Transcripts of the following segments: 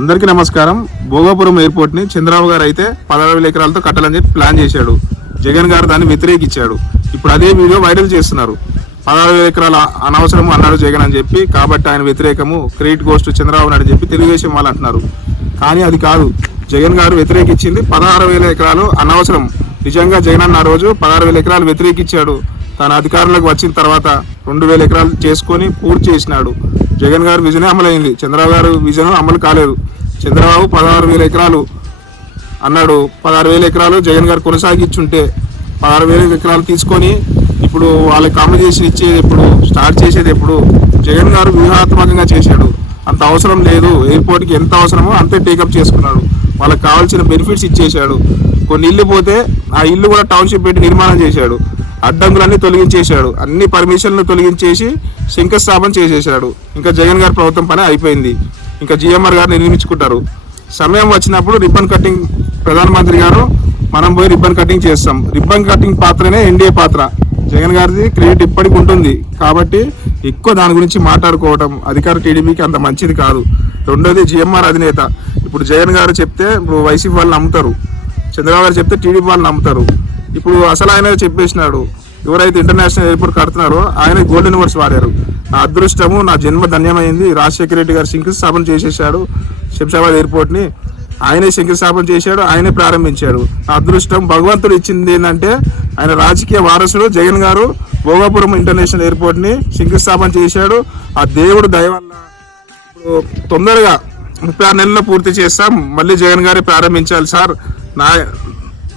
అందరికీ నమస్కారం. భోగాపురం ఎయిర్పోర్ట్ ని చంద్రబాబు గారు అయితే 16,000 ఎకరాలతో కట్టాలని చెప్పి ప్లాన్ చేశాడు. జగన్ గారు దాన్ని వ్యతిరేకించాడు. ఇప్పుడు అదే వీడియో వైరల్ చేస్తున్నారు. 16,000 ఎకరాల అనవసరం అన్నాడు జగన్ అని చెప్పి, కాబట్టి ఆయన వ్యతిరేకము, క్రెడిట్ గోస్ట్ చంద్రబాబు నాయుడు చెప్పి తెలుగుదేశం వాళ్ళు అంటున్నారు. కానీ అది కాదు. జగన్ గారు వ్యతిరేకించింది 16,000 ఎకరాలు అనవసరం. నిజంగా జగన్ అన్న రోజు 16,000 ఎకరాలు వ్యతిరేకించాడు. తన అధికారంలోకి వచ్చిన తర్వాత 2,000 ఎకరాలు చేసుకొని పూర్తి చేసినాడు. జగన్ గారు విజనే అమలైంది. చంద్రబాబు గారు విజన్ అమలు కాలేదు. చంద్రబాబు 16,000 ఎకరాలు అన్నాడు. 16,000 ఎకరాలు జగన్ గారు కొనసాగించుంటే 16,000 ఎకరాలు తీసుకొని ఇప్పుడు వాళ్ళకి కాంపిటీషన్ ఇచ్చేది ఎప్పుడు, స్టార్ట్ చేసేది ఎప్పుడు? జగన్ గారు వ్యూహాత్మకంగా చేశాడు. అంత అవసరం లేదు. ఎయిర్పోర్ట్కి ఎంత అవసరమో అంతే టేకప్ చేసుకున్నాడు. వాళ్ళకి కావాల్సిన బెనిఫిట్స్ ఇచ్చేశాడు. కొన్ని ఇల్లు పోతే ఆ ఇల్లు కూడా టౌన్షిప్ పెట్టి నిర్మాణం చేశాడు. అడ్డంకులన్నీ తొలగించేశాడు. అన్ని పర్మిషన్లు తొలగించేసి శంకుస్థాపన చేసేశాడు. ఇంకా జగన్ గారి ప్రభుత్వం పని అయిపోయింది. ఇంకా జిఎంఆర్ గారు నిర్మించుకుంటారు. సమయం వచ్చినప్పుడు రిబ్బన్ కటింగ్, ప్రధానమంత్రి గారు మనం పోయి రిబ్బన్ కటింగ్ చేస్తాం. రిబ్బన్ కటింగ్ పాత్రనే ఎన్డీఏ పాత్ర. జగన్ గారిది క్రెడిట్ ఇప్పటికి ఉంటుంది. కాబట్టి ఎక్కువ దాని గురించి మాట్లాడుకోవటం అధికార టీడీపీకి అంత మంచిది కాదు. రెండోది జిఎంఆర్ అధినేత. ఇప్పుడు జగన్ గారు చెప్తే ఇప్పుడు వైసీపీ వాళ్ళు నమ్ముతారు, చంద్రబాబు గారు చెప్తే టీడీపీ వాళ్ళు నమ్ముతారు. ఇప్పుడు అసలు ఆయన చెప్పేసినాడు, ఎవరైతే ఇంటర్నేషనల్ ఎయిర్పోర్ట్ కడుతున్నారో ఆయన గోల్డెన్ వర్డ్స్ వాడారు. నా అదృష్టము, నా జన్మ ధన్యమైంది. రాజశేఖర రెడ్డి గారు శంకుస్థాపన చేసేసాడు శంషాబాద్ ఎయిర్పోర్ట్ని. ఆయనే శంకుస్థాపన చేశాడు, ఆయనే ప్రారంభించాడు. నా అదృష్టం, భగవంతుడు ఇచ్చింది ఏంటంటే ఆయన రాజకీయ వారసుడు జగన్ గారు భోగాపురం ఇంటర్నేషనల్ ఎయిర్పోర్ట్ని శంకుస్థాపన చేశాడు. ఆ దేవుడు దయ వల్ల ఇప్పుడు తొందరగా 36 నెలల్లో పూర్తి చేస్తాం. మళ్ళీ జగన్ గారే ప్రారంభించాలి సార్.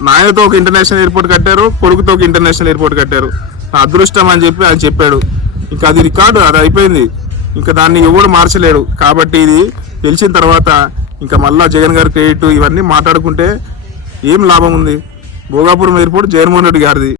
నాయనతో ఒక ఇంటర్నేషనల్ ఎయిర్పోర్ట్ కట్టారు, కొడుకుతో ఒక ఇంటర్నేషనల్ ఎయిర్పోర్ట్ కట్టారు. నా అదృష్టం అని చెప్పి ఆయన చెప్పాడు. ఇంకా అది రికార్డు, అది అయిపోయింది. ఇంకా దాన్ని ఎవరు మార్చలేడు. కాబట్టి ఇది తెలిసిన తర్వాత ఇంకా మళ్ళా జగన్ గారి క్రెడిట్ ఇవన్నీ మాట్లాడుకుంటే ఏం లాభం ఉంది? భోగాపురం ఎయిర్పోర్ట్ జగన్మోహన్ రెడ్డి గారిది.